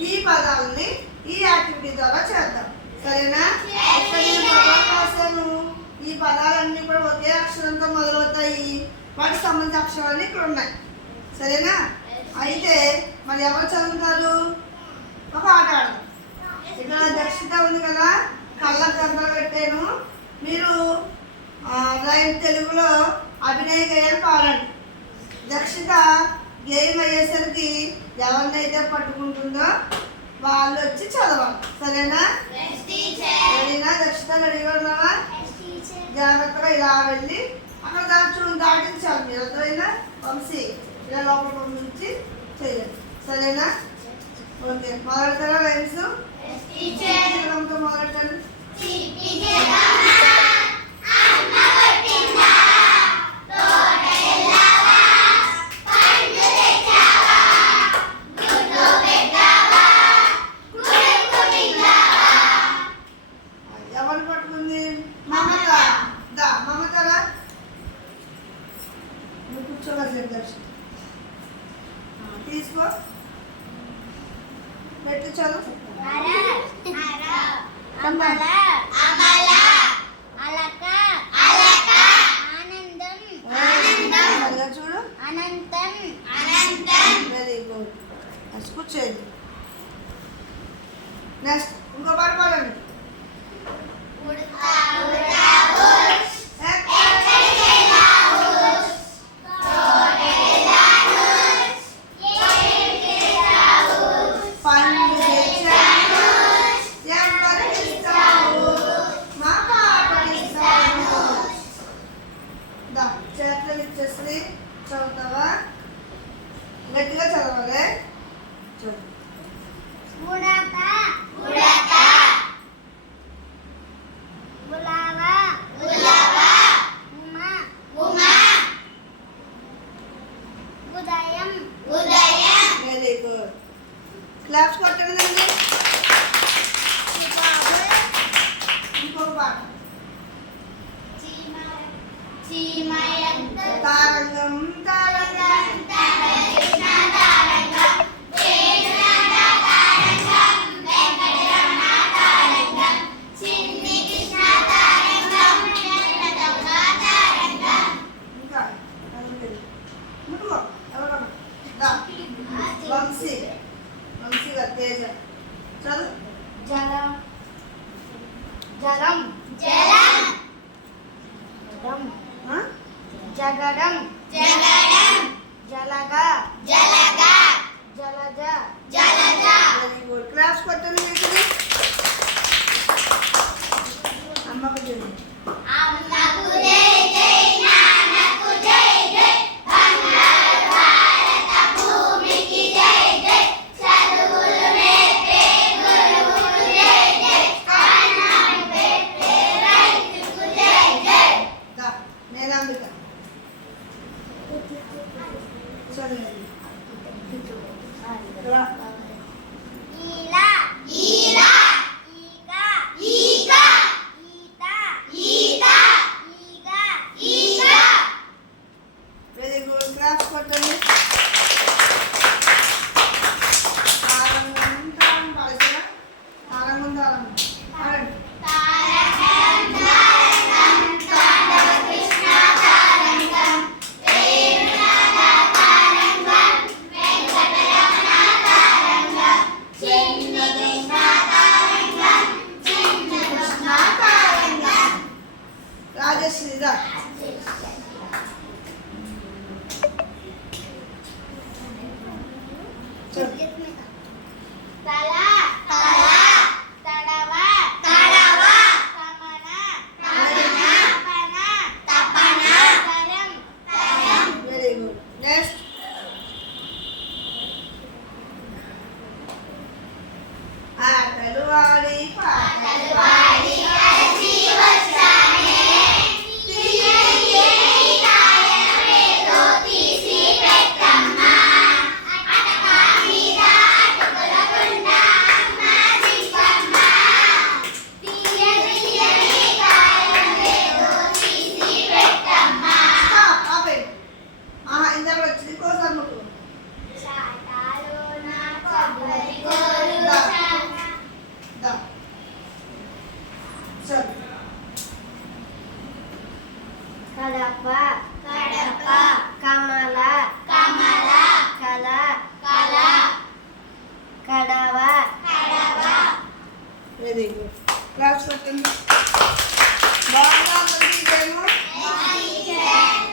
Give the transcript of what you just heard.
ఈ పదాలని ఈ యాక్టివిటీ ద్వారా చేద్దాం. సరేనా? ఇక్కడ నేను పదాలు రాశాను. ఈ పదాలన్నీ కూడా ఒకే అక్షరంతో మొదలవుతాయి. వాటికి సంబంధించిన అక్షరాలు ఇక్కడ ఉన్నాయి. సరేనా? అయితే మరి ఎవరు చదువుతారు? ఒక ఆట ఆడదాం. ఇక్కడ దక్షిత ఉంది కదా, కళ్ళకు గంటలు పెట్టాను. మీరు లైవ్ తెలుగులో అభినయ గేయం పాడండి. దక్షిత గేయం అయ్యేసరికి ఎవరినైతే పట్టుకుంటుందో వాళ్ళు వచ్చి చదవాలి. సరేనా? రెడీనా? దక్షిత రెడీగా ఉన్నావా? జాగ్రత్తగా ఇలా వెళ్ళి అక్కడ దాటించాలి. మీరు అర్థమైనా? వంశీ ఇలా లోపల పంపించి చేయండి. సరేనా? ఓకే, మొదలెడతారా లైన్స్? మొదలెట్టండి. ఎవరు పట్టుకుంది? మమత. దా మమతరా, నువ్వు కూర్చోగా దర్శనం తీసుకో, పెట్టు చదువు. చూడు, వెరీ గుడ్. కూర్చోండి. నెక్స్ట్ ఇంకో పాట పాడండి. చేతులు ఇచ్చేసి చదువుతావా? గట్టిగా చదవాలి. చదువు. Very good. క్లాప్స్ కొట్టండి. ఇంకొక పాట. తారంగం తారంగం వంశీ తేజ చదువు. జలం జలం జగడం జలగ జలజ. Very good. క్లాప్స్ కొట్టండి. అమ్మకు చూడండి. నేనందుక చదువు. Very good. క్లాప్స్ కొట్టండి. రాజశ్రీదా వెరీ గుడ్. నెక్స్ట్ ఆటలు ఆడి పాటలు పాడి తీసి పెట్టమ్మా అటకా మీద క్లాస్ పెట్టండి. బాగా అందరికీ ఇదేమో Teacher.